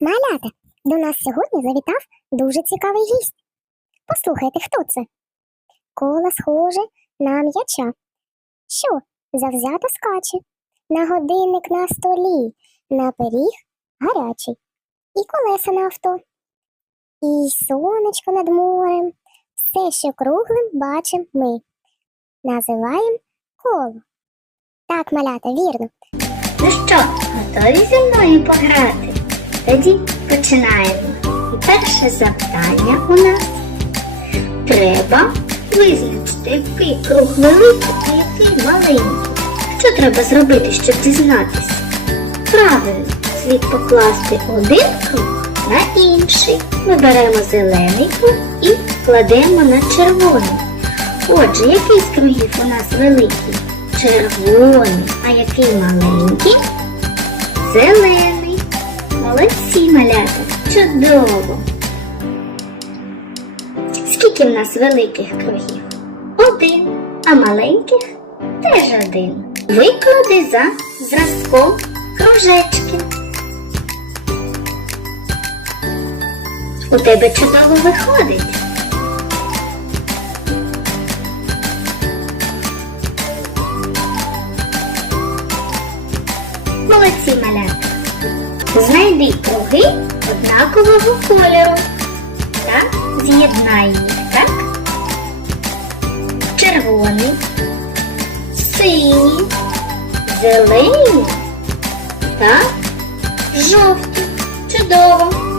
Малята, до нас сьогодні завітав дуже цікавий гість. Послухайте, хто це? Коло схоже на м'яча. Що завзято скаче? На годинник на столі, на пиріг гарячий, і колеса на авто, і сонечко над морем. Все, що круглим бачим ми. Називаємо коло. Так, малята, вірно. Ну що, готові зі мною пограти? Тоді починаємо. І перше завдання у нас треба визначити, який круг великий, а який маленький. Що треба зробити, щоб дізнатися? Правильно, слід покласти один круг на інший. Ми беремо зелений круг і кладемо на червоний. Отже, який з кругів у нас великий? Червоний, а який маленький? Зелений. Малята, чудово. Скільки в нас великих кругів? Один, а маленьких теж один. Виклади за зразком кружечки. У тебе чудово виходить. Молодці малята. Знайди круги однакового кольору та з'єднай їх, так? Червоний, синій, зелений та жовтий. Чудово.